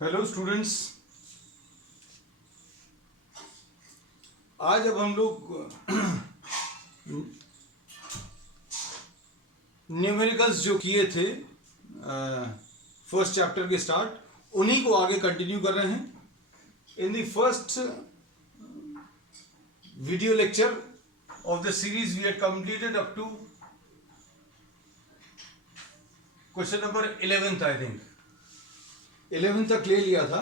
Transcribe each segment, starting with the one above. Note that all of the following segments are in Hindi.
हेलो स्टूडेंट्स, आज अब हम लोग न्यूमेरिकल्स जो किए थे फर्स्ट चैप्टर के स्टार्ट उन्हीं को आगे कंटिन्यू कर रहे हैं। In the first video lecture of the series we had completed up to question number 11th। I think 11 तक ले लिया था।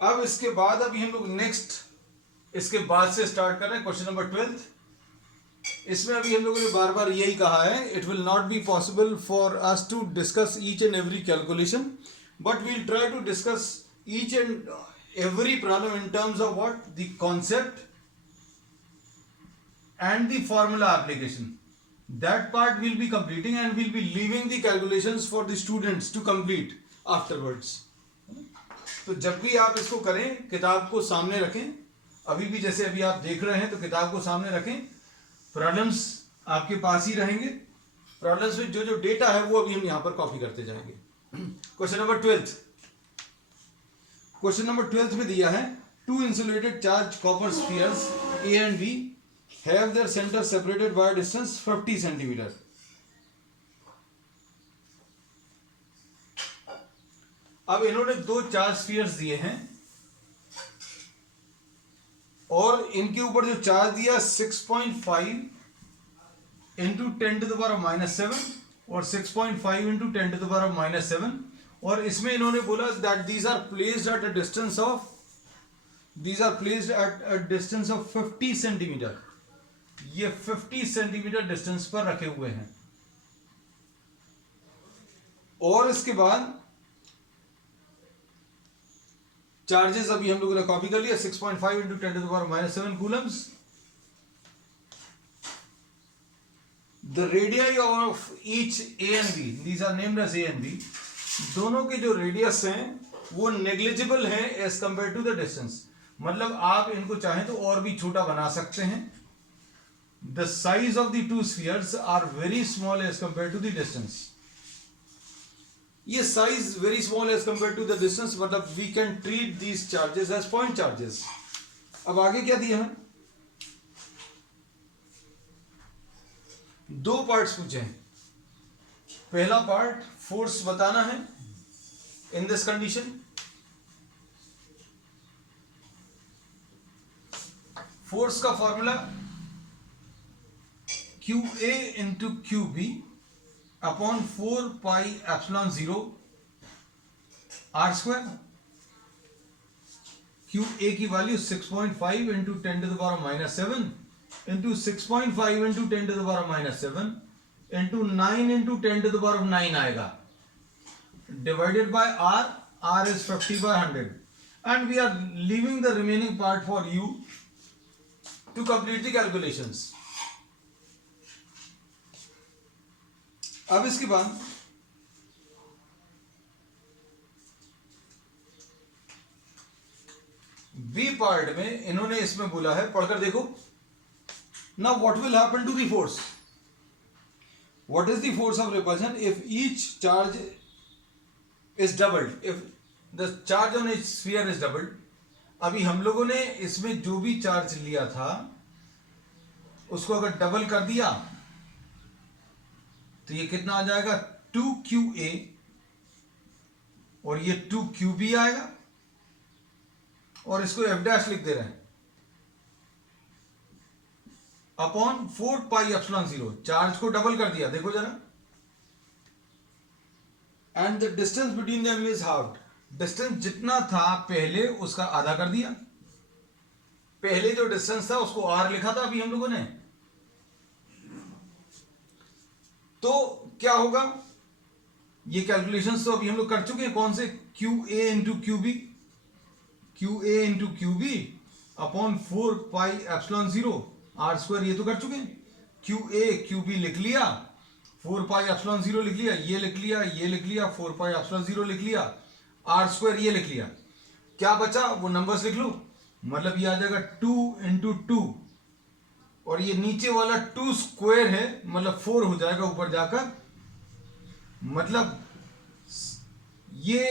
अब इसके बाद अभी हम लोग नेक्स्ट इसके बाद से स्टार्ट कर रहे हैं क्वेश्चन नंबर 12। इसमें अभी हम लोगों ने बार बार यही कहा है, it will not be possible for us to discuss each and every calculation, but we'll try to discuss each and every problem in terms of what the concept and the formula application. That part we'll be completing and we'll be leaving the calculations for the students to complete afterwards. तो जब भी आप इसको करें, किताब को सामने रखें। अभी भी जैसे अभी आप देख रहे हैं तो किताब को सामने रखें, प्रॉब्लम्स आपके पास ही रहेंगे। प्रॉब्लम्स में जो जो डेटा है वो अभी हम यहाँ पर कॉपी करते जाएंगे। Question number 12। क्वेश्चन नंबर 12 में दिया है, two insulated charge copper spheres A and B have their center separated by a distance 50 centimeter. अब इन्होंने दो चार्ज स्फीयर्स दिए हैं और इनके ऊपर जो चार्ज दिया 6.5 into 10 to the power minus 7 और 6.5 into 10 to the power minus 7, और इसमें इन्होंने बोला that these are placed at a distance of 50 centimetre. ये 50 सेंटीमीटर डिस्टेंस पर रखे हुए हैं। और इसके बाद चार्जेस अभी हम लोगों ने कॉपी कर लिया, 6.5 into 10 to the power minus 7 coulombs. The radius of each A and B, these are named as A and B। दोनों के जो रेडियस हैं वो नेग्लिजिबल है as compare to the distance. मतलब आप इनको चाहें तो और भी छोटा बना सकते हैं। The size of the two spheres are very small as compared to the distance. ये size very small as compared to the distance, मतलब we can treat these charges as point charges. अब आगे क्या दिया है? दो पार्ट्स पूछे हैं। पहला पार्ट फोर्स बताना है in this condition। फोर्स का formula QA into QB upon 4 pi epsilon 0 R²। QA की value 6.5 into 10 to the power minus 7 into 6.5 into 10 to the power minus 7 into 9 into 10 to the power 9 आएगा, divided by R is 50 by 100, and we are leaving the remaining part for you to complete the calculations. अब इसके बाद बी पार्ट में इन्होंने इसमें बोला है, पढ़कर देखो। Now what will happen to the force? What is the force of repulsion if each charge is doubled, if the charge on each sphere is doubled. अभी हम लोगों ने इसमें जो भी चार्ज लिया था उसको अगर डबल कर दिया तो ये कितना आ जाएगा, 2QA, और ये 2QB आएगा, और इसको F' लिख दे रहे हैं अपॉन 4 पाई एप्सिलॉन 0। चार्ज को डबल कर दिया, देखो जरा, and the distance between them is half. Distance जितना था पहले उसका आधा कर दिया। पहले जो डिस्टेंस था उसको R लिखा था अभी हम लोगों ने। तो क्या होगा, ये कैलकुलेशंस तो अभी हम लोग कर चुके हैं। कौन से? QA into QB, QA into QB upon 4 pi epsilon 0 R², ये तो कर चुके हैं। QA QB लिख लिया, 4 पाई एप्सिलॉन 0 लिख लिया, ये लिख लिया, ये लिख लिया, 4 पाई एप्सिलॉन 0 लिख लिया, R² ये लिख लिया। क्या बचा? वो नंबर्स लिख लो। मतलब ये आ जाएगा 2 इंटू 2, और ये नीचे वाला 2 स्क्वायर है, मतलब 4 हो जाएगा ऊपर जाकर। मतलब ये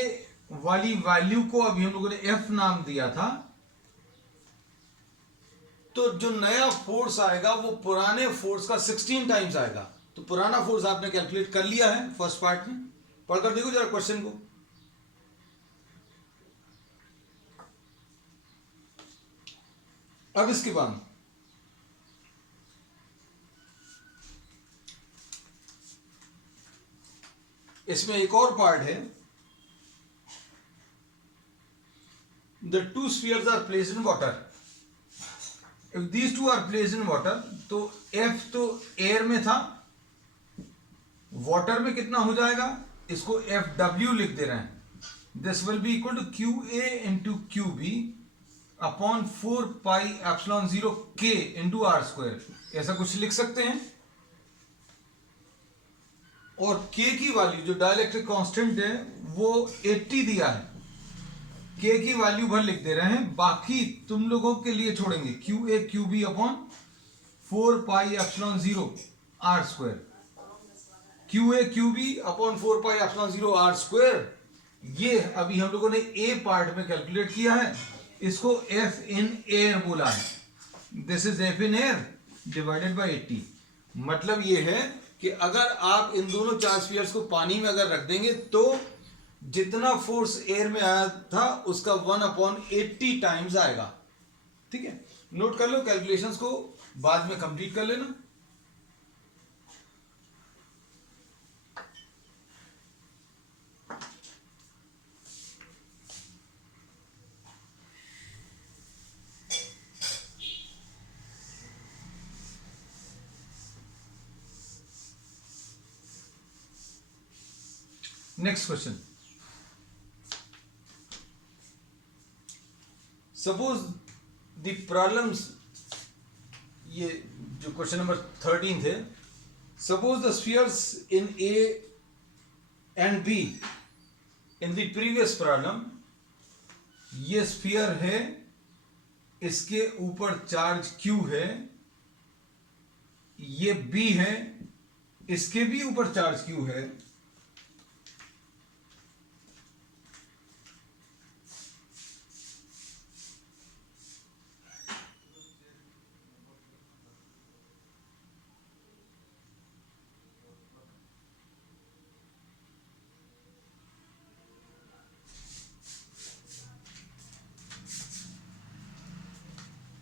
वाली वैल्यू को अभी हम लोगों ने एफ नाम दिया था, तो जो नया फोर्स आएगा वो पुराने फोर्स का 16 टाइम्स आएगा। तो पुराना फोर्स आपने कैलकुलेट कर लिया है फर्स्ट पार्ट में, पढ़कर देखो जरा क्वेश्चन को। अब इसके बाद इसमें एक और पार्ट है, the two spheres are placed in water, if these two are placed in water, तो एफ तो एयर में था, वाटर में कितना हो जाएगा, इसको एफ डब्ल्यू लिख दे रहे हैं, this will be equal to Q A into Q B upon 4 pi epsilon 0 के इंटू आर स्क्वायर, ऐसा कुछ लिख सकते हैं। और के की वैल्यू जो डाइलेक्ट्रिक कांस्टेंट है वो 80 दिया है, के की वैल्यू भर लिख दे रहे हैं, बाकी तुम लोगों के लिए छोड़ेंगे, Q A Q B upon 4 pi epsilon 0 R square, Q A Q B upon 4 pi epsilon 0 R square. ये अभी हम लोगों ने ए पार्ट में कैलकुलेट किया है, इसको एफ इन एयर बोला है, this is F in air divided by 80। मतलब ये है कि अगर आप इन दोनों चार्ज स्फीयर्स को पानी में अगर रख देंगे तो जितना फोर्स एयर में आया था उसका 1/80 टाइम्स आएगा। ठीक है, नोट कर लो, कैलकुलेशंस को बाद में कंप्लीट कर लेना। Next question, suppose the problems, ये जो क्वेश्चन नंबर 13 थे, suppose the spheres in A and be in the previous problem, ये स्फीयर है, इसके ऊपर चार्ज Q है, ये B है, इसके भी ऊपर चार्ज Q है,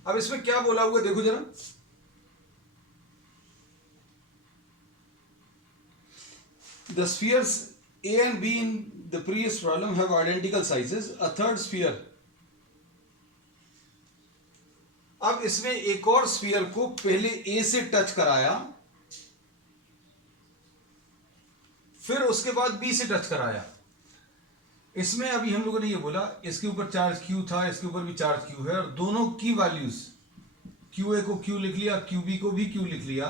अब इसमें क्या बोला हुआ देखो जरा, the spheres A and be in the previous problem have identical sizes, a third sphere. अब इसमें एक और स्फीयर को पहले ए से टच कराया, फिर उसके बाद बी से टच कराया। इसमें अभी हम लोगों ने ये बोला इसके ऊपर चार्ज Q था, इसके ऊपर भी चार्ज Q है, और दोनों की वैल्यूज QA को Q लिख लिया, QB को भी Q लिख लिया,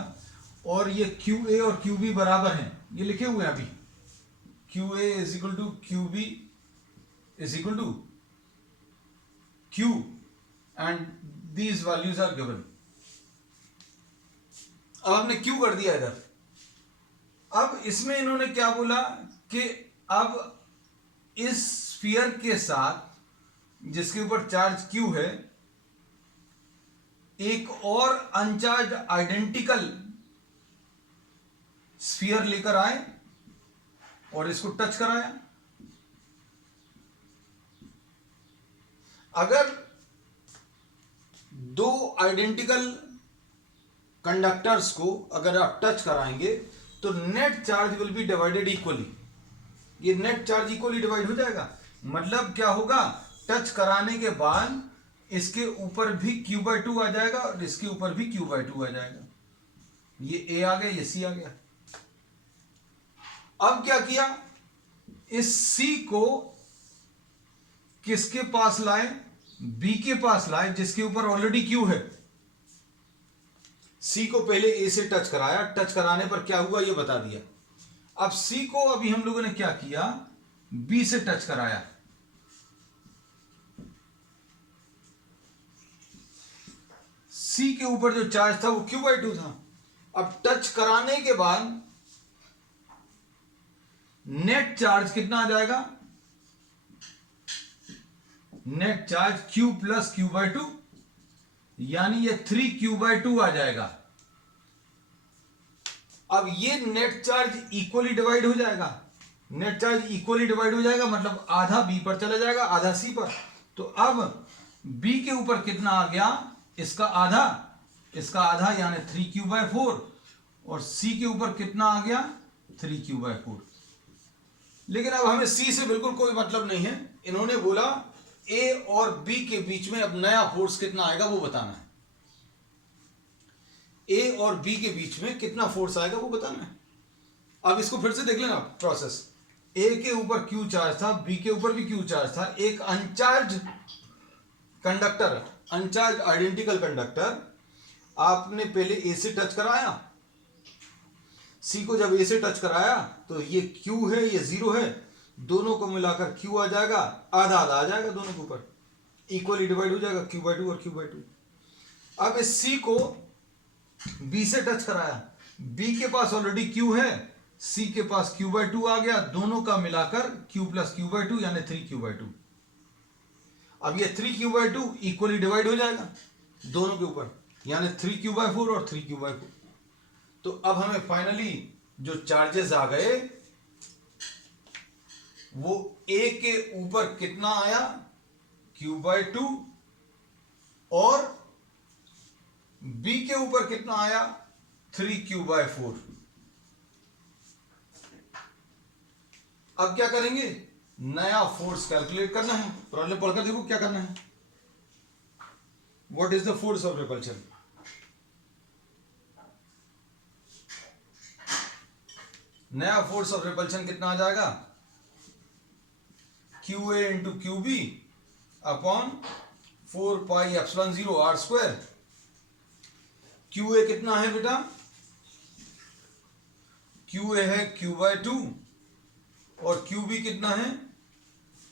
और ये QA और QB बराबर हैं, ये लिखे हुए हैं अभी, QA is equal to QB is equal to Q and these values are given. अब हमने Q कर दिया इधर। अब इसमें इन्होंने क्या बोला कि अब इस स्फीयर के साथ जिसके ऊपर चार्ज Q है, एक और अनचार्ज आइडेंटिकल स्फीयर लेकर आए और इसको टच कराया। अगर दो आइडेंटिकल कंडक्टर्स को अगर आप टच कराएंगे तो net charge will be divided equally, ये नेट चार्ज इक्वली डिवाइड हो जाएगा। मतलब क्या होगा, टच कराने के बाद इसके ऊपर भी Q/2 आ जाएगा और इसके ऊपर भी Q/2 आ जाएगा, ये A आ गया, ये C आ गया। अब क्या किया, इस C को किसके पास लाए, B के पास लाए जिसके ऊपर ऑलरेडी Q है। C को पहले A से टच कराया, टच कराने पर क्या हुआ ये बता दिया। अब C को अभी हम लोगों ने क्या किया, B से टच कराया, C के ऊपर जो चार्ज था वो Q/2 था। अब टच कराने के बाद नेट चार्ज कितना आ जाएगा, net charge Q plus Q/2, यानी ये 3Q/2 आ जाएगा। अब ये नेट चार्ज इक्वली डिवाइड हो जाएगा, नेट चार्ज इक्वली डिवाइड हो जाएगा, मतलब आधा B पर चला जाएगा, आधा C पर। तो अब B के ऊपर कितना आ गया, इसका आधा, इसका आधा यानी 3Q/4, और C के ऊपर कितना आ गया, 3Q/4। लेकिन अब हमें C से बिल्कुल कोई मतलब नहीं है, इन्होंने बोला A और B के बीच में अब नया फोर्स कितना आएगा वो बताना है। A और B के बीच में कितना फोर्स आएगा वो बताना है। अब इसको फिर से देख लेना प्रोसेस। A के ऊपर Q चार्ज था, B के ऊपर भी Q चार्ज था, एक अनचार्ज कंडक्टर, अनचार्ज आइडेंटिकल कंडक्टर आपने पहले A से टच कराया, C को जब A से टच कराया तो ये Q है, ये 0 है, दोनों को मिलाकर Q आ जाएगा, आधा आधा आ जाएगा, दोनों के ऊपर इक्वली डिवाइड हो जाएगा, Q/2 और Q/2। अब इस C को B से टच कराया, B के पास ऑलरेडी Q है, C के पास Q/2 आ गया, दोनों का मिलाकर Q प्लस Q/2 यानी 3Q/2। अब ये 3Q/2 इक्वली डिवाइड हो जाएगा दोनों के ऊपर, यानी 3Q/4 और 3Q/4। तो अब हमें फाइनली जो चार्जेस आ गए वो A के ऊपर कितना आया, Q/2, और B के ऊपर कितना आया, 3Q/4। अब क्या करेंगे, नया फोर्स कैलकुलेट करना है। प्रॉब्लम पढ़कर देखो क्या करना है। What is the force of repulsion? नया फोर्स ऑफ रिपल्शन कितना आ जाएगा, QA into QB upon 4πε0 r²। QA कितना है बेटा, QA है Q/2 और QB कितना है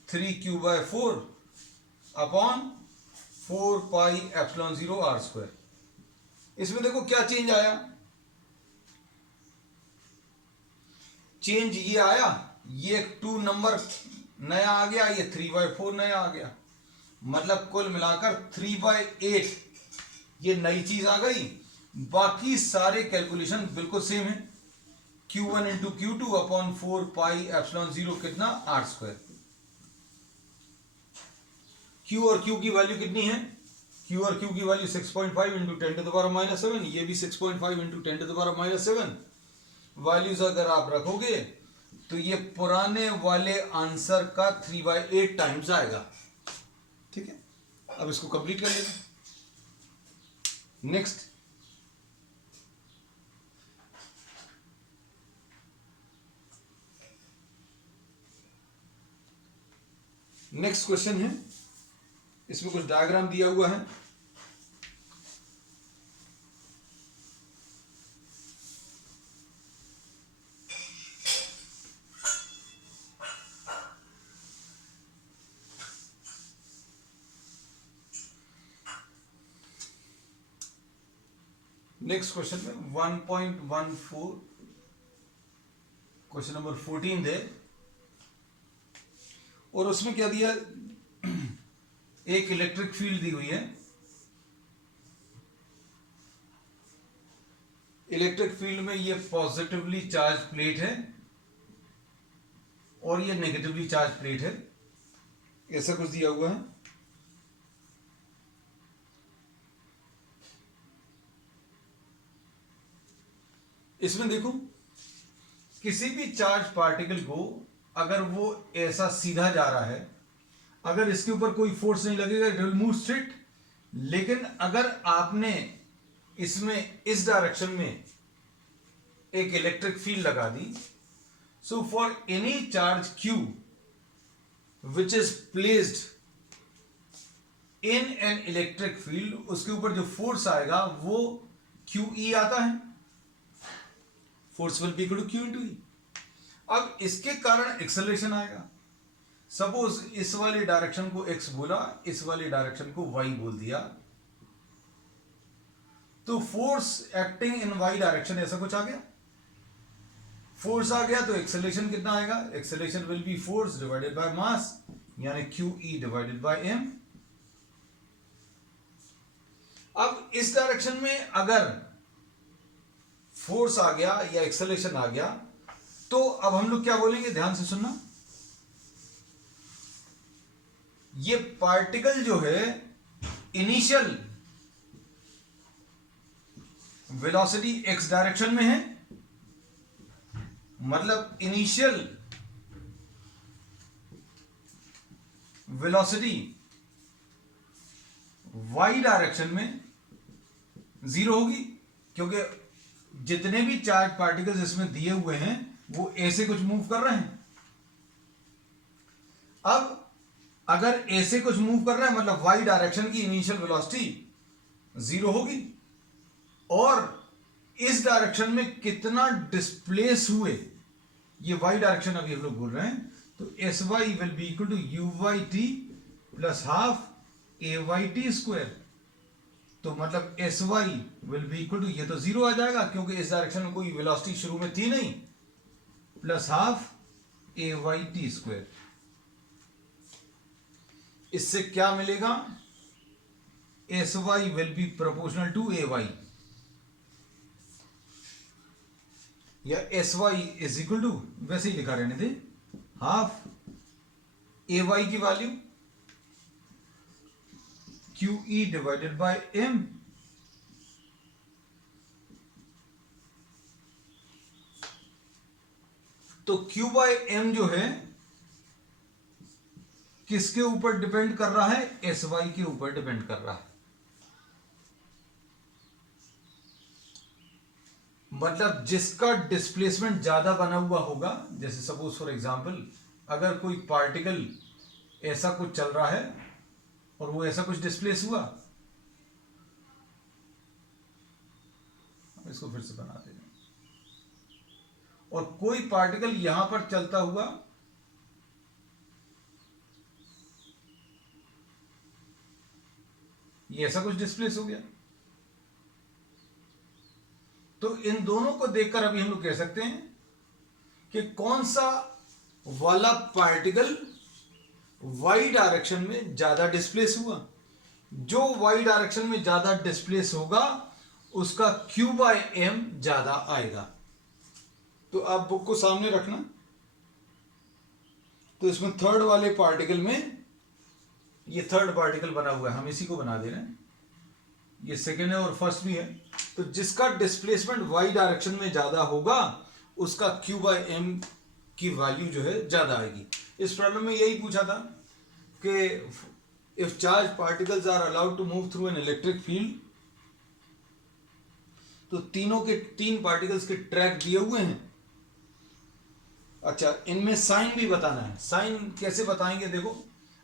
3Q/4 अपॉन 4πε0 r²। इसमें देखो क्या चेंज आया, चेंज ये आया, ये 2 नंबर नया आ गया, ये 3/4 नया आ गया, मतलब कुल मिलाकर 3/8 ये नई चीज आ गई। बाकी सारे कैलकुलेशन बिल्कुल सेम है, Q1 इंटू Q2 अपॉन 4πε0 कितना r²। Q और Q की वैल्यू कितनी है, Q और Q की वैल्यू 6.5 इंटू 10⁻⁷, ये भी 6.5 इंटू 10⁻⁷। वैल्यूज अगर आप रखोगे तो ये पुराने वाले आंसर का 3/8 टाइम्स आएगा। ठीक है, अब इसको कंप्लीट कर लेना। नेक्स्ट नेक्स्ट क्वेश्चन है, इसमें कुछ डायग्राम दिया हुआ है। नेक्स्ट क्वेश्चन में 1.14 क्वेश्चन नंबर 14 है, और उसमें क्या दिया, एक इलेक्ट्रिक फील्ड दी हुई है। इलेक्ट्रिक फील्ड में ये पॉजिटिवली चार्ज प्लेट है और ये नेगेटिवली चार्ज प्लेट है, ऐसा कुछ दिया हुआ है। इसमें देखो, किसी भी चार्ज पार्टिकल को अगर वो ऐसा सीधा जा रहा है, अगर इसके ऊपर कोई फोर्स नहीं लगेगा, इट विल मूव स्ट्रेट। लेकिन अगर आपने इसमें इस डायरेक्शन में एक इलेक्ट्रिक फील्ड लगा दी, so for any charge Q which is placed in an electric field, उसके ऊपर जो फोर्स आएगा वो QE आता है, force will be equal to Q into E। अब इसके कारण एक्सेलरेशन आएगा। सपोज इस वाले डायरेक्शन को x बोला, इस वाले डायरेक्शन को y बोल दिया, तो force acting in y direction ऐसा कुछ आ गया। फोर्स आ गया तो एक्सेलरेशन कितना आएगा, acceleration will be force divided by mass, यानी Q E divided by M. अब इस डायरेक्शन में अगर फोर्स आ गया या एक्सेलरेशन आ गया तो अब हम लोग क्या बोलेंगे, ध्यान से सुनना। ये पार्टिकल जो है इनिशियल वेलोसिटी एक्स डायरेक्शन में है, मतलब इनिशियल वेलोसिटी वाई डायरेक्शन में जीरो होगी, क्योंकि जितने भी चार्ज पार्टिकल्स इसमें दिए हुए हैं वो ऐसे कुछ मूव कर रहे हैं। अब अगर ऐसे कुछ मूव कर रहा है मतलब वाई डायरेक्शन की इनिशियल वेलोसिटी जीरो होगी, और इस डायरेक्शन में कितना डिस्प्लेस हुए ये वाई डायरेक्शन अभी हम लोग बोल रहे हैं, तो S Y will be equal to U Y T plus half A Y T square. तो मतलब S Y will be equal to, ये तो जीरो आ जाएगा क्योंकि इस डायरेक्शन में कोई वेलोसिटी शुरू में थी नहीं, plus half A Y T square. इससे क्या मिलेगा, S Y will be proportional to A Y, या S Y is equal to, वैसे ही लिखा रहने दे, हाफ ए वाई की value Q E divided by M. तो क्यू बाय एम जो है किसके ऊपर डिपेंड कर रहा है, एस वाई के ऊपर डिपेंड कर रहा है। मतलब जिसका डिस्प्लेसमेंट ज्यादा बना हुआ होगा, जैसे सपोज फॉर एग्जांपल अगर कोई पार्टिकल ऐसा कुछ चल रहा है और वो ऐसा कुछ डिस्प्लेस हुआ, इसको फिर से बनाते हैं, और कोई पार्टिकल यहां पर चलता हुआ ये ऐसा कुछ डिस्प्लेस हो गया, तो इन दोनों को देखकर अभी हम लोग कह सकते हैं कि कौन सा वाला पार्टिकल वाई डायरेक्शन में ज्यादा डिस्प्लेस हुआ। जो वाई डायरेक्शन में ज्यादा डिस्प्लेस होगा उसका क्यू बाय एम ज्यादा आएगा। तो आप बुक को सामने रखना, तो इसमें थर्ड वाले पार्टिकल में, ये थर्ड पार्टिकल बना हुआ है, हम इसी को बना दे रहे हैं, ये सेकेंड है और फर्स्ट भी है। तो जिसका डिस्प्लेसमेंट वाई डायरेक्शन में ज्यादा होगा उसका क्यू बाय एम की वैल्यू जो है ज्यादा आएगी। इस प्रॉब्लम में यही पूछा था कि if charge particles are allowed to move through an electric field, तो तीन पार्टिकल्स के ट्रैक दिए हुए हैं। अच्छा, इनमें साइन भी बताना है। साइन कैसे बताएंगे, देखो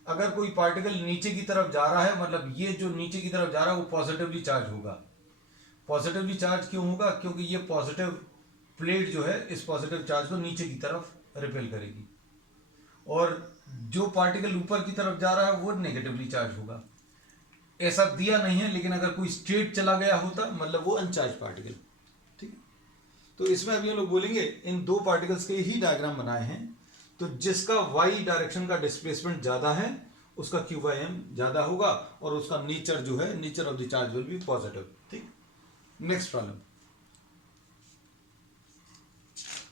अगर कोई पार्टिकल नीचे की तरफ जा रहा है, मतलब ये जो नीचे की तरफ जा रहा है वो पॉजिटिवली चार्ज होगा। पॉजिटिवली चार्ज क्यों होगा, क्योंकि ये पॉजिटिव प्लेट जो है इस पॉजिटिव चार्ज को नीचे की तरफ रिपेल करेगी, और जो पार्टिकल ऊपर की तरफ जा रहा है वो नेगेटिवली चार्ज होगा। ऐसा दिया नहीं है, लेकिन अगर कोई स्ट्रेट चला गया होता मतलब वो अनचार्ज पार्टिकल। ठीक है, तो इसमें अभी हम लोग बोलेंगे इन दो पार्टिकल्स के ही डायग्राम बनाए हैं, तो जिसका वाई डायरेक्शन का डिस्प्लेसमेंट ज्यादा है उसका क्यू बाय एम ज्यादा होगा, और उसका नेचर जो है, nature of the charge will be positive. ठीक, नेक्स्ट प्रॉब्लम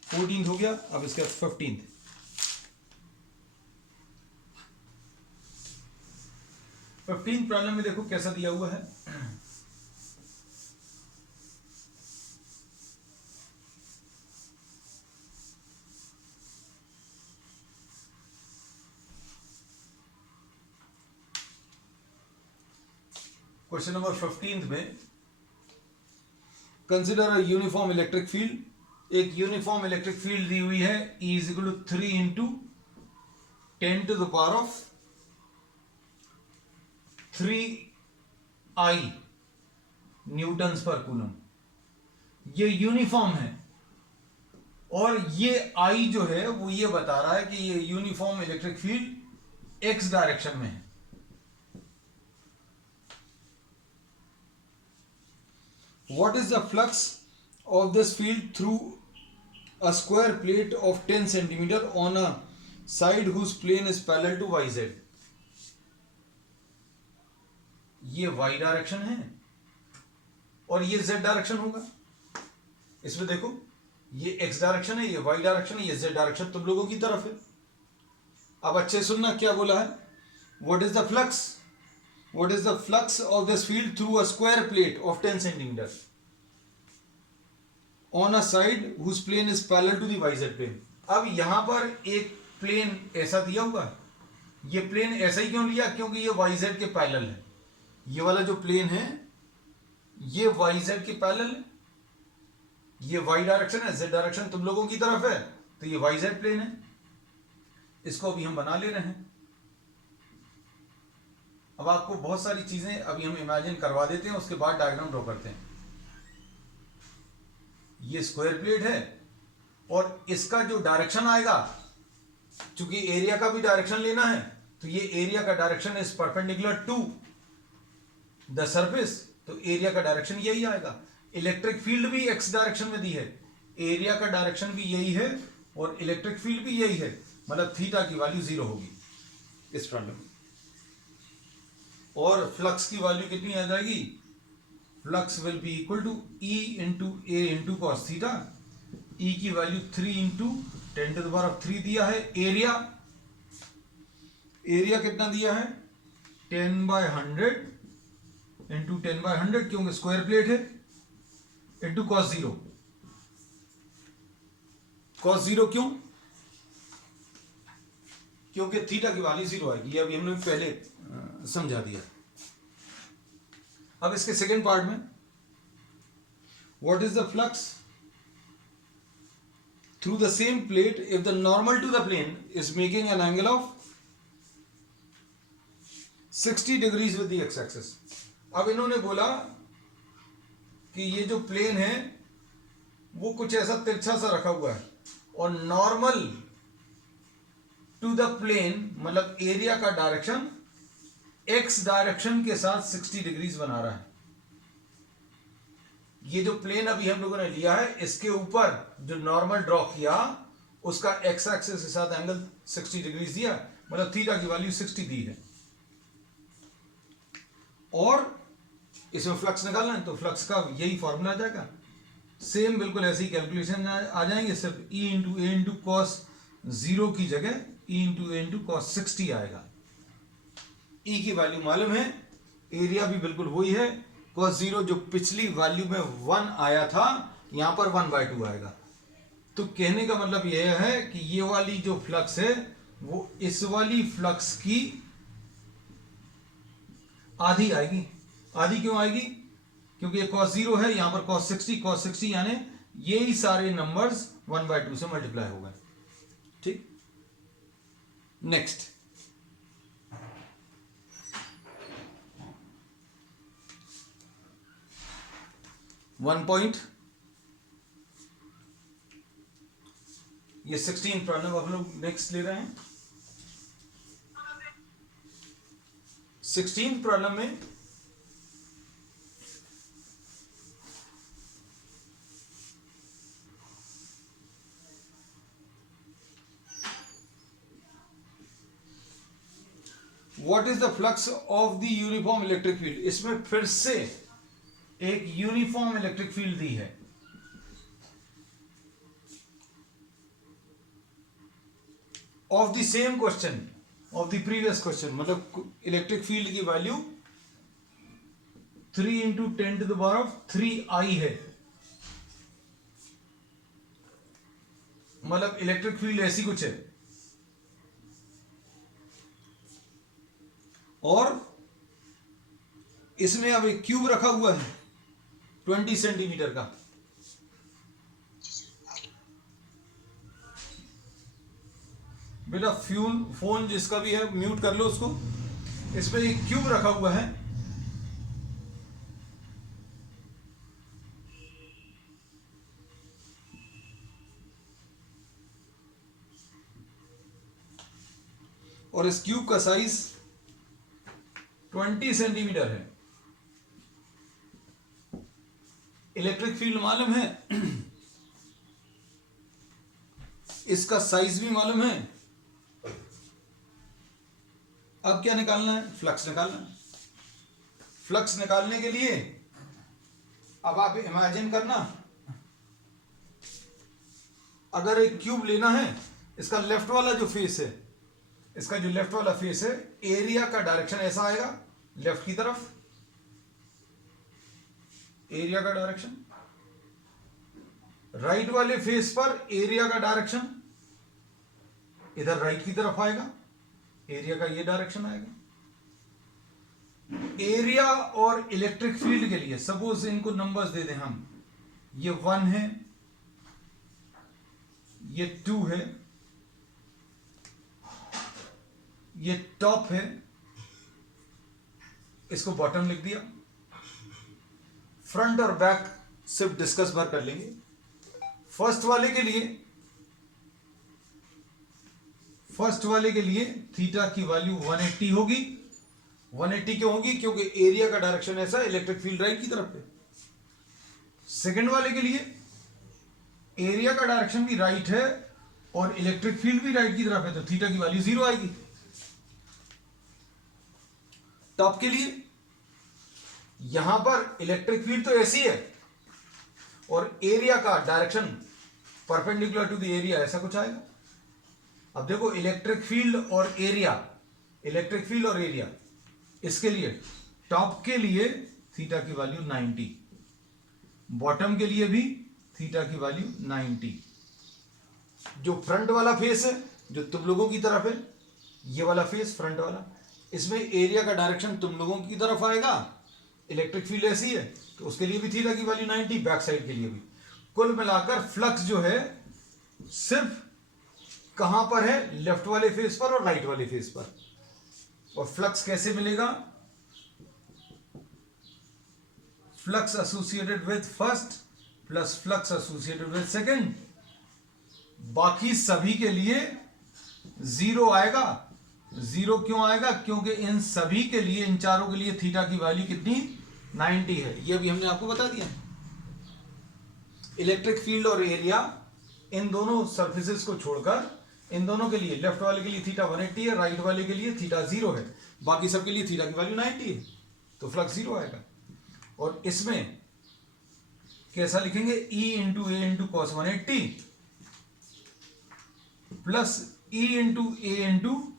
14 हो गया, अब इसके 15। प्रॉब्लम में देखो कैसा दिया हुआ है। क्वेश्चन नंबर 15 में, consider a uniform electric field. एक यूनिफॉर्म इलेक्ट्रिक फील्ड दी हुई है, E is equal to 3 into 10 to the power of 3I newtons पर कूलम। ये यूनिफॉर्म है, और ये I जो है वो ये बता रहा है कि ये uniform electric field x direction में है। What is the flux of this field through a square plate of 10 centimeter on a side whose plane is parallel to YZ? ये वाई डायरेक्शन है और ये जेड डायरेक्शन होगा। इसमें देखो ये एक्स डायरेक्शन है, ये वाई डायरेक्शन है, ये जेड डायरेक्शन तुम लोगों की तरफ है। अब अच्छे सुनना क्या बोला है, what is the flux, what is the flux of this field through a square plate of 10 centimetre on a side whose plane is parallel to the YZ plane. अब यहां पर एक प्लेन ऐसा दिया हुआ, ये प्लेन ऐसा ही क्यों लिया, क्योंकि ये वाईजेड के पैरेलल है। ये वाला जो प्लेन है ये वाईजेड के पैरेलल है, ये वाई डायरेक्शन है, जेड डायरेक्शन तुम लोगों की तरफ है, तो ये वाई जेड प्लेन है। इसको अभी हम बना ले रहे हैं। अब आपको बहुत सारी चीजें अभी हम इमेजिन करवा देते हैं, उसके बाद डायग्राम ड्रॉ करते हैं। ये स्क्वायर प्लेट है और इसका जो डायरेक्शन आएगा, चूंकि एरिया का भी डायरेक्शन लेना है, तो ये एरिया का direction is perpendicular to the surface, तो एरिया का डायरेक्शन यही आएगा। इलेक्ट्रिक फील्ड भी एक्स डायरेक्शन में दी है, एरिया का डायरेक्शन भी यही है और इलेक्ट्रिक फील्ड भी यही है, मतलब थीटा की वैल्यू 0 होगी इस प्रॉब्लम में। और फ्लक्स की वैल्यू कितनी आ जाएगी, flux will be equal to E into A into cos theta. E की वैल्यू 3 इंटू 10⁻³ दिया है। एरिया, एरिया कितना दिया है 10/100 इंटू 10/100, क्योंकि स्क्वायर प्लेट है, इंटू कॉस 0। कॉस 0 क्यों, क्योंकि थीटा की वैल्यू 0 आएगी, ये अभी हमने पहले समझा दिया। अब इसके सेकेंड पार्ट में, what is the flux through the same plate if the normal to the plane is making an angle of 60 degrees with the X axis. अब इन्होंने बोला कि ये जो प्लेन है वो कुछ ऐसा तिरछा सा रखा हुआ है और नॉर्मल टू द प्लेन मतलब एरिया का डायरेक्शन एक्स डायरेक्शन के साथ 60 डिग्रीज बना रहा है। ये जो प्लेन अभी हम लोगों ने लिया है, इसके ऊपर जो नॉर्मल ड्रॉ किया उसका एक्स एक्सिस के साथ एंगल 60 डिग्रीज दिया, मतलब थीटा की वैल्यू 60 दी है। और इसमें फ्लक्स निकालना है तो फ्लक्स का यही फॉर्मूला आ जाएगा, सेम बिल्कुल ऐसी कैलकुलेशन आ जाएंगे, सिर्फ ई इंटू ए इंटू कॉस 0 की जगह ई इंटू ए इंटू कॉस 60 आएगा। ई की वैल्यू मालूम है, एरिया भी बिल्कुल वही है, कॉस 0 जो पिछली वैल्यू में 1 आया था यहां पर 1/2 आएगा। तो कहने का मतलब यह है कि ये वाली जो फ्लक्स है वो इस वाली फ्लक्स की आधी आएगी। आधी क्यों आएगी, क्योंकि ये cos 0 है, यहां पर cos 60 यानी यही सारे नंबर्स 1/2 से मल्टीप्लाई हो गए। ठीक, नेक्स्ट वन पॉइंट, ये 16 प्रॉब्लम हम लोग नेक्स्ट ले रहे हैं। 16 प्रॉब्लम में what is the flux of the uniform electric field. इसमें फिर से एक यूनिफॉर्म इलेक्ट्रिक फील्ड दी है। Of the same question of the previous question, मतलब इलेक्ट्रिक फील्ड की वैल्यू 3 इंटू 10⁻³ है। मतलब इलेक्ट्रिक फील्ड ऐसी कुछ है और इसमें अब एक क्यूब रखा हुआ है 20 सेंटीमीटर का। बेटा फोन जिसका भी है म्यूट कर लो उसको। इसमें एक क्यूब रखा हुआ है, और इस क्यूब का साइज 20 सेंटीमीटर है। इलेक्ट्रिक फील्ड मालूम है, इसका साइज भी मालूम है। अब क्या निकालना है, फ्लक्स निकालना है। फ्लक्स निकालने के लिए अब आप इमेजिन करना, अगर एक क्यूब लेना है, इसका लेफ्ट वाला जो फेस है, इसका जो लेफ्ट वाला फेस है, एरिया का डायरेक्शन ऐसा आएगा लेफ्ट की तरफ, एरिया का डायरेक्शन। राइट वाले फेस पर एरिया का डायरेक्शन इधर राइट की तरफ आएगा, एरिया का ये डायरेक्शन आएगा। एरिया और इलेक्ट्रिक फील्ड के लिए सपोज इनको नंबर्स दे दें हम, ये 1 है, ये 2 है, ये टॉप है, इसको बॉटम लिख दिया। फ्रंट और बैक सिर्फ डिस्कस बार कर लेंगे। फर्स्ट वाले के लिए थीटा की वैल्यू 180 होगी। 180 क्यों होगी? क्योंकि एरिया का डायरेक्शन ऐसा, इलेक्ट्रिक फील्ड राइट की तरफ है। सेकंड वाले के लिए एरिया का डायरेक्शन भी राइट है और इलेक्ट्रिक फील्ड भी राइट की तरफ है, तो थीटा की वैल्यू 0 आएगी। टॉप के लिए यहां पर इलेक्ट्रिक फील्ड तो ऐसी है और एरिया का direction perpendicular to the area, ऐसा कुछ आएगा। अब देखो इलेक्ट्रिक फील्ड और एरिया, इसके लिए टॉप के लिए थीटा की वैल्यू 90, बॉटम के लिए भी थीटा की वैल्यू 90। जो फ्रंट वाला फेस है, जो तुम लोगों की तरफ है, ये वाला फेस फ्रंट वाला, इसमें एरिया का डायरेक्शन तुम लोगों की तरफ आएगा, इलेक्ट्रिक फील्ड ऐसी है तो उसके लिए भी थीटा की वैल्यू 90, बैक साइड के लिए भी। कुल मिलाकर फ्लक्स जो है सिर्फ कहां पर है? लेफ्ट वाले फेस पर और राइट वाले फेस पर। और फ्लक्स कैसे मिलेगा? Flux associated with first plus flux associated with second, बाकी सभी के लिए 0 आएगा। 0 क्यों आएगा? क्योंकि इन सभी के लिए, इन चारों के लिए थीटा की वैल्यू कितनी? 90 है। ये भी हमने आपको बता दिया। इलेक्ट्रिक फील्ड और एरिया, इन दोनों सरफेसेस को छोड़कर इन दोनों के लिए, लेफ्ट वाले के लिए थीटा 180 है, राइट वाले के लिए थीटा 0 है, बाकी सबके लिए थीटा की वैल्यू 90 है, तो फ्लक्स 0 आएगा। और इसमें कैसा लिखेंगे? E into A into cos 180 plus E into A into,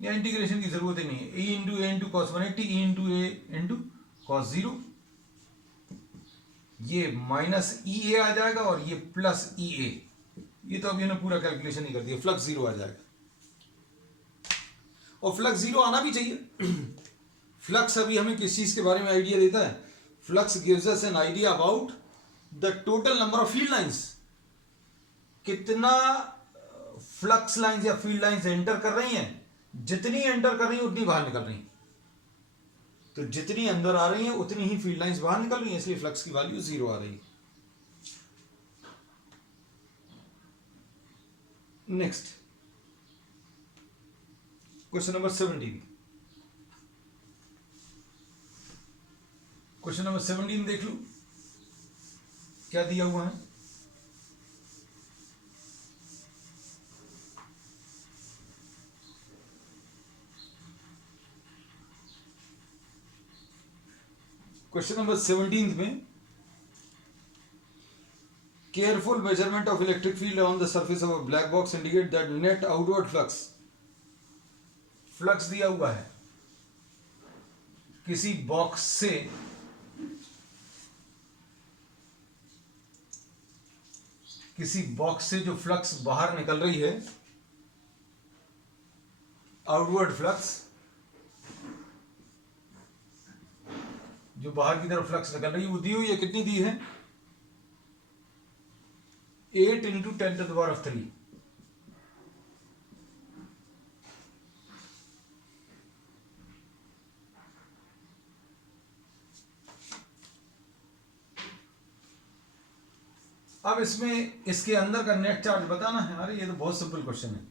या इंटीग्रेशन की जरूरत ही नहीं है, E into A into cos 180, E into A into cos 0, ये माइनस ई ए आ जाएगा और ये प्लस ई ए। ये तो अभी हमने पूरा कैलकुलेशन ही कर दिया, फ्लक्स 0 आ जाएगा। और फ्लक्स 0 आना भी चाहिए। फ्लक्स अभी हमें किस चीज के बारे में आइडिया देता है? Flux gives us an idea about the total number of field lines. कितना फ्लक्स लाइंस या फील्ड लाइंस एंटर कर रही हैं, जितनी एंटर कर रही हैं उतनी बाहर निकल रही हैं। तो जितनी अंदर आ रही हैं उतनी ही फील्ड लाइंस बाहर निकल रही हैं, इसलिए फ्लक्स की वैल्यू 0 आ रही है। Next question number 17। Question number 17 देख लो क्या दिया हुआ है। क्वेश्चन नंबर 17 में careful measurement of electric field on the surface of a black box indicate that net outward flux दिया हुआ है किसी बॉक्स से जो फ्लक्स बाहर निकल रही है, आउटवर्ड फ्लक्स, जो बाहर की तरफ फ्लक्स निकल रही है वो दी हुई है। कितनी दी है? 8 इंटू 10⁻3। अब इसमें इसके अंदर का नेट चार्ज बताना है। अरे ये तो बहुत सिंपल क्वेश्चन है।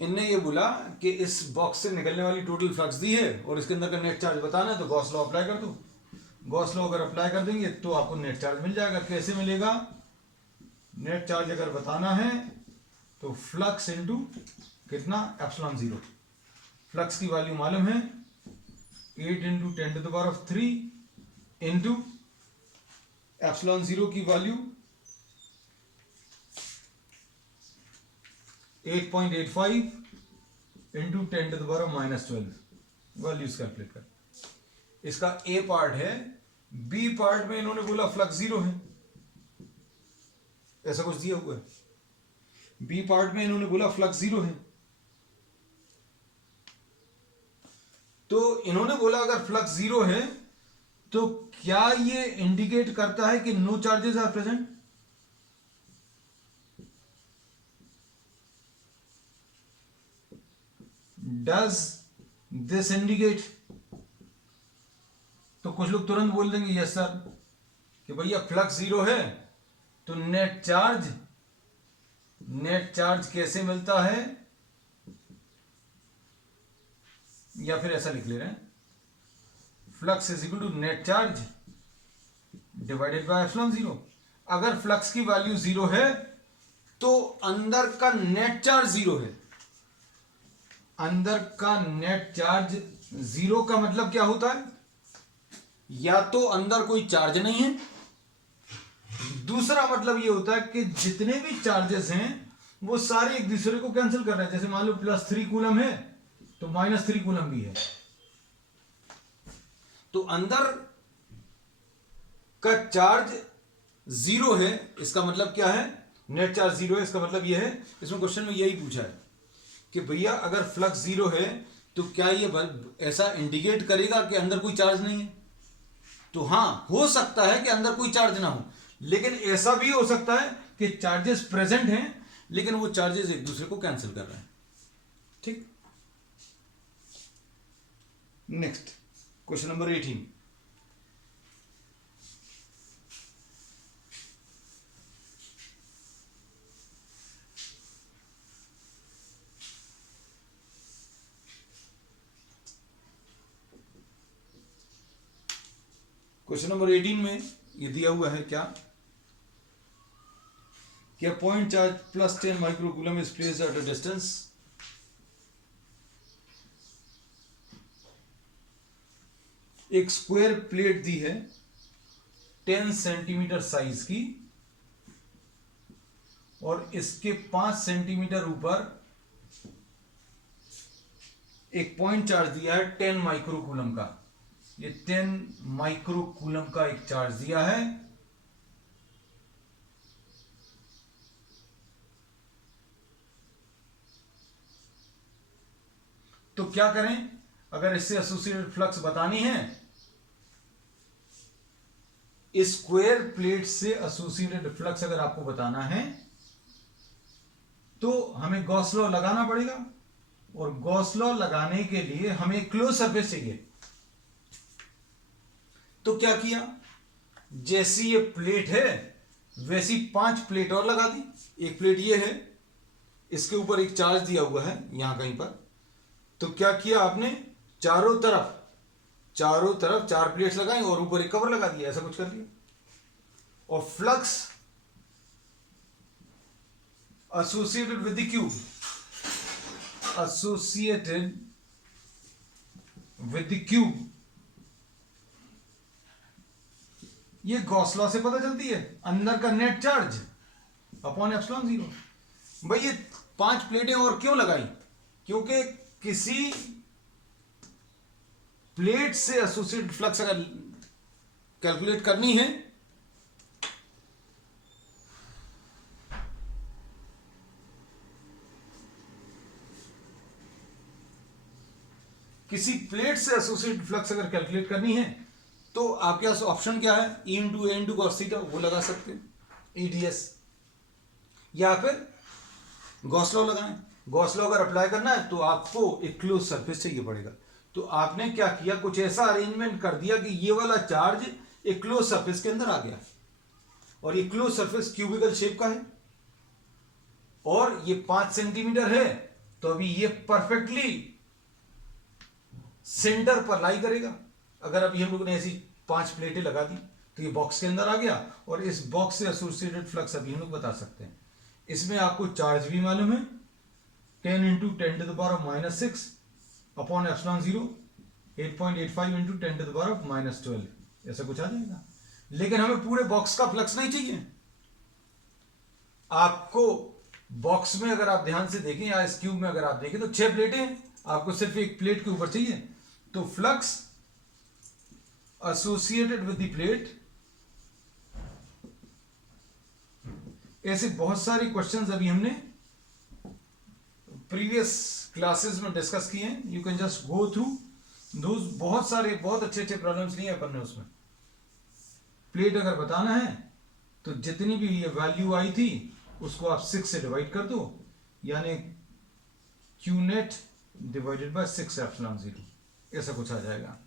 इनने ये बोला कि इस बॉक्स से निकलने वाली टोटल फ्लक्स दी है और इसके अंदर का नेट चार्ज बताना है, तो गॉस लॉ अप्लाई कर दो। गॉस लॉ अगर अप्लाई कर देंगे तो आपको नेट चार्ज मिल जाएगा। कैसे मिलेगा? नेट चार्ज अगर बताना है तो फ्लक्स इनटू कितना? एप्सिलॉन 0। फ्लक्स की वैल्यू मालूम है 8 इंटू 10⁻³ इंटू एप्सिलॉन 0 की वैल्यू 8.85 इंटू 10⁻⁻12 वैल्यूज कैलकुलेट कर। इसका ए पार्ट है। बी पार्ट में इन्होंने बोला फ्लक्स 0 है, ऐसा कुछ दिया हुआ है। बी पार्ट में इन्होंने बोला फ्लक्स 0 है, तो इन्होंने बोला अगर फ्लक्स 0 है तो क्या ये इंडिकेट करता है कि no charges are present? Does this indicate? तो कुछ लोग तुरंत बोल देंगे यस सर, कि भैया फ्लक्स 0 है तो नेट चार्ज कैसे मिलता है, या फिर ऐसा लिख ले रहे हैं flux is equal to net charge divided by epsilon 0। अगर फ्लक्स की वैल्यू 0 है तो अंदर का नेट चार्ज 0 है। अंदर का नेट चार्ज 0 का मतलब क्या होता है? या तो अंदर कोई चार्ज नहीं है, दूसरा मतलब ये होता है कि जितने भी चार्जेस हैं वो सारे एक दूसरे को कैंसिल कर रहे हैं। जैसे मान लो +3 कूलम है तो -3 कूलम भी है। तो अंदर का चार्ज 0 है, इसका मतलब क्या है? नेट चार्ज 0 है, इसका मतलब यह है, इसमें क्वेश्चन में यही पूछा है कि भैया अगर फ्लक्स 0 है तो क्या ये ऐसा इंडिकेट करेगा कि अंदर कोई चार्ज नहीं है? तो हां, हो सकता है कि अंदर कोई चार्ज ना हो, लेकिन ऐसा भी हो सकता है कि चार्जेस प्रेजेंट हैं लेकिन वो चार्जेस एक दूसरे को कैंसिल कर रहे हैं। ठीक, next question number 18। Question number 18 में ये दिया हुआ है क्या point charge +10 microcoulomb is placed at a distance एक स्क्वायर प्लेट दी है 10 सेंटीमीटर साइज की और इसके 5 सेंटीमीटर ऊपर एक पॉइंट चार्ज दिया है 10 माइक्रोकूलम का। ये 10 माइक्रोकूलम का एक चार्ज दिया है। तो क्या करें? अगर इससे एसोसिएटेड फ्लक्स बतानी है, इस स्क्वायर प्लेट से एसोसिएटेड फ्लक्स अगर आपको बताना है तो हमें गॉस लॉ लगाना पड़ेगा, और गॉस लॉ लगाने के लिए हमें क्लोज सरफेस चाहिए। तो क्या किया, जैसी ये प्लेट है वैसी 5 प्लेट और लगा दी। एक प्लेट ये है, इसके ऊपर एक चार्ज दिया हुआ है यहां कहीं पर। तो क्या किया आपने, चारों तरफ 4 प्लेट्स लगाई और ऊपर एक कवर लगा दिया, ऐसा कुछ कर लिया। और flux associated with the cube, associated with the cube, ये गॉस लॉ से पता चलती है। अंदर का नेट चार्ज अपॉन एप्सिलॉन 0। भाई ये 5 प्लेटें और क्यों लगाई? क्योंकि किसी प्लेट से एसोसिएटेड फ्लक्स अगर कैलकुलेट करनी है तो आपके पास ऑप्शन क्या है? E into A into cos theta, वो लगा सकते हैं, EDS, या फिर गॉस लॉ लगाएं। गॉस लॉ अगर अप्लाई करना है तो आपको एक क्लोज सरफेस चाहिए पड़ेगा। तो आपने क्या किया, कुछ ऐसा अरेंजमेंट कर दिया कि ये वाला चार्ज एक क्लोज सरफेस के अंदर आ गया, और ये क्लोज सरफेस क्यूबिकल शेप का है और ये 5 सेंटीमीटर है। तो अभी ये परफेक्टली सेंटर पर लाई करेगा। अगर अभी हम लोगों ने ऐसी 5 प्लेटें लगा दी तो ये बॉक्स के अंदर आ गया, और इस बॉक्स से एसोसिएटेड फ्लक्स अभी हम लोग बता सकते हैं। इसमें आपको चार्ज भी मालूम है 10 इंटू 10⁻⁻6 अपॉन एप्सिलॉन 0 8.85 इंटू 10⁻⁻12, ऐसा कुछ आ जाएगा। लेकिन हमें पूरे बॉक्स का फ्लक्स नहीं चाहिए। आपको बॉक्स में अगर आप ध्यान से देखें या इस क्यूब में अगर आप देखें तो 6 प्लेटें हैं, आपको सिर्फ एक प्लेट के ऊपर चाहिए। तो flux associated with the plate, ऐसे बहुत सारे क्वेश्चंस अभी हमने प्रीवियस क्लासेस में डिस्कस किए हैं। You can just go through those, बहुत सारे बहुत अच्छे अच्छे प्रॉब्लम्स लिए अपन ने उसमें। प्लेट अगर बताना है तो जितनी भी ये वैल्यू आई थी उसको आप 6 से डिवाइड कर दो, यानी Q net divided by 6 epsilon 0, ऐसा कुछ आ जाएगा।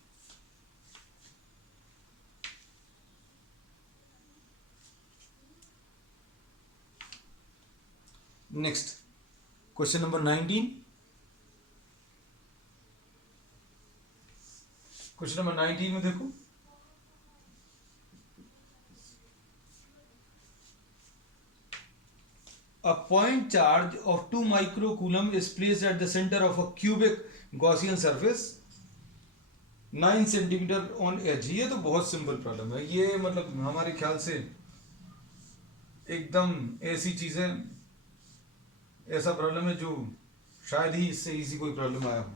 Next question number 19। Question number 19 में देखो, a point charge of 2 microcoulomb is placed at the center of a cubic Gaussian surface 9 centimetre on edge. ये तो बहुत सिंपल प्रॉब्लम है, ये मतलब हमारे ख्याल से एकदम ऐसी चीज है, ऐसा प्रॉब्लम है जो शायद ही इससे इजी कोई प्रॉब्लम आया हो।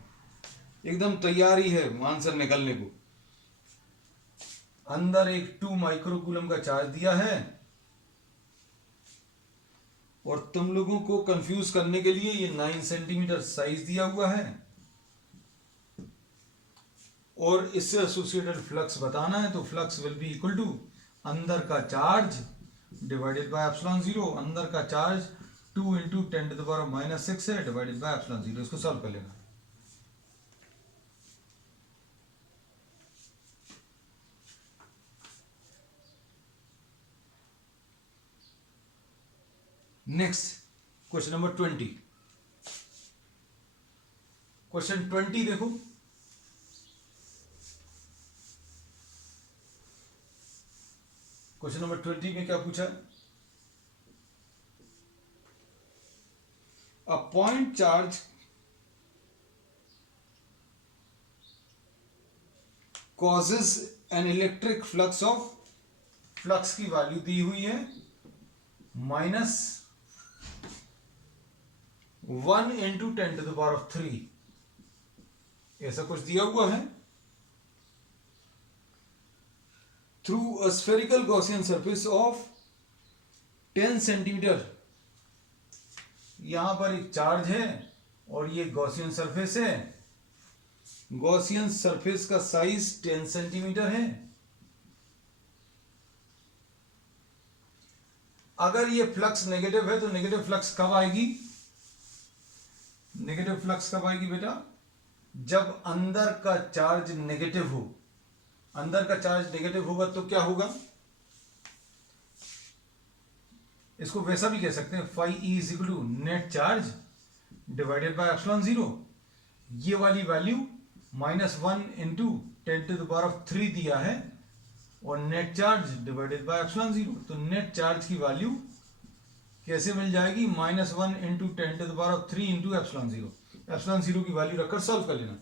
एकदम तैयारी है आंसर निकलने को। अंदर एक 2 माइक्रोकूलम का चार्ज दिया है और तुम लोगों को कंफ्यूज करने के लिए ये 9 सेंटीमीटर साइज दिया हुआ है और इससे एसोसिएटेड फ्लक्स बताना है। तो flux will be equal to अंदर का चार्ज डिवाइडेड बाय एप्सिलॉन 0। अंदर का चार्ज 2 इंटू 10⁻⁻6 है डिवाइडेड बाय एप्सिलॉन 0। इसको सॉल्व कर लेना। Next question number 20। क्वेश्चन 20 देखो, क्वेश्चन नंबर 20 में क्या पूछा है? A point charge causes an electric flux of, flux की वैल्यू दी हुई है -1 इंटू 10⁻3, ऐसा कुछ दिया हुआ है। Through a spherical Gaussian surface of 10 centimetre, यहां पर एक चार्ज है और ये गॉसियन सरफेस है। गॉसियन सरफेस का साइज 10 सेंटीमीटर है। अगर ये फ्लक्स नेगेटिव है तो नेगेटिव फ्लक्स कब आएगी? नेगेटिव फ्लक्स कब आएगी बेटा? जब अंदर का चार्ज नेगेटिव हो। अंदर का चार्ज नेगेटिव होगा तो क्या होगा? इसको वैसा भी कह सकते हैं, phi E is equal to net charge divided by epsilon 0। ये वाली वैल्यू -1 इंटू 10⁻3 दिया है और net charge divided by epsilon 0। तो नेट चार्ज की वैल्यू कैसे मिल जाएगी? -1 इंटू 10⁻3 इंटू एप्सिलॉन 0। एप्सिलॉन 0 की वैल्यू रखकर सॉल्व कर लेना।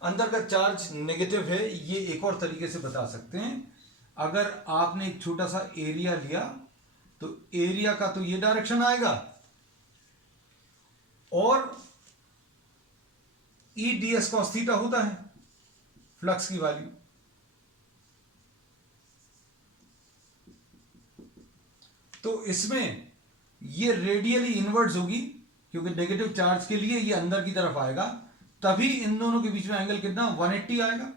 अंदर का चार्ज नेगेटिव है, ये एक और तरीके से बता सकते हैं। अगर आपने एक छोटा सा एरिया लिया तो एरिया का तो ये डायरेक्शन आएगा और E D S cos theta होता है फ्लक्स की वैल्यू। तो इसमें ये रेडियली इनवर्ट्स होगी क्योंकि नेगेटिव चार्ज के लिए ये अंदर की तरफ आएगा, तभी इन दोनों के बीच में एंगल कितना? 180 आएगा।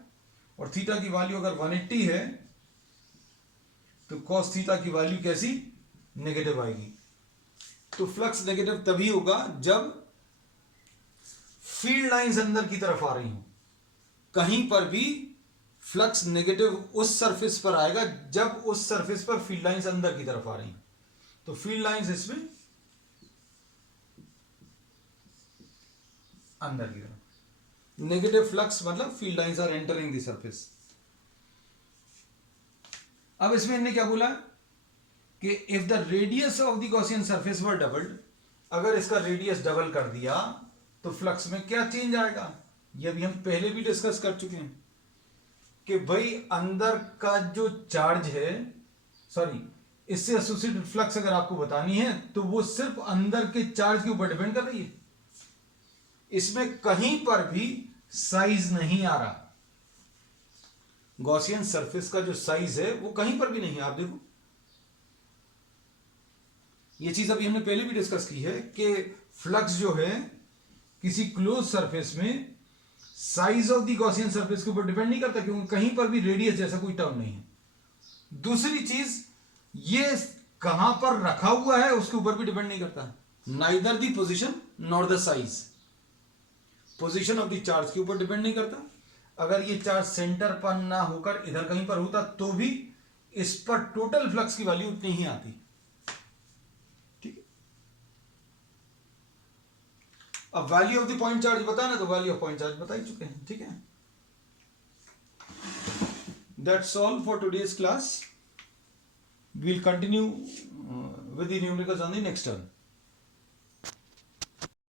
और थीटा की वैल्यू अगर 180 है तो कॉस थीटा की वैल्यू कैसी? नेगेटिव आएगी। तो फ्लक्स नेगेटिव तभी होगा जब फील्ड लाइंस अंदर की तरफ आ रही हो। कहीं पर भी फ्लक्स नेगेटिव उस सरफेस पर आएगा जब उस सरफेस पर फील्ड लाइंस अंदर की तरफ आ रही हैं। तो फील्ड लाइंस इसमें अंदर की तरफ, नेगेटिव फ्लक्स मतलब field lines are entering the surface. अब इसमें इन्होंने क्या बोला कि if the radius of the Gaussian surface were doubled, अगर इसका रेडियस डबल कर दिया तो फ्लक्स में क्या चेंज आएगा, ये भी हम पहले भी डिस्कस कर चुके हैं कि भाई अंदर का जो चार्ज है, सॉरी, इससे एसोसिएटेड फ्लक्स अगर आपको बतानी है तो वो सिर्फ अंदर के चार्ज के ऊपर डिपेंड कर रही है, इसमें कहीं पर भी साइज नहीं आ रहा। गॉसियन सरफेस का जो साइज है वो कहीं पर भी नहीं है। आप देखो, ये चीज अभी हमने पहले भी डिस्कस की है कि फ्लक्स जो है किसी क्लोज सरफेस में size of the Gaussian surface के ऊपर डिपेंड नहीं करता, क्योंकि कहीं पर भी रेडियस जैसा कोई टर्म नहीं है। दूसरी चीज, ये कहां पर रखा हुआ है उसके ऊपर भी डिपेंड नहीं करता, neither the position nor the size. Position of the charge के ऊपर डिपेंड नहीं करता, अगर ये चार्ज सेंटर पर ना होकर इधर कहीं पर होता तो भी इस पर टोटल फ्लक्स की वैल्यू उतनी ही आती। ठीक है, अब value of the point charge बताना, तो वैल्यू ऑफ पॉइंट चार्ज बता ही चुके हैं। ठीक है, that's all for today's class. We'll continue with the numericals on the next turn.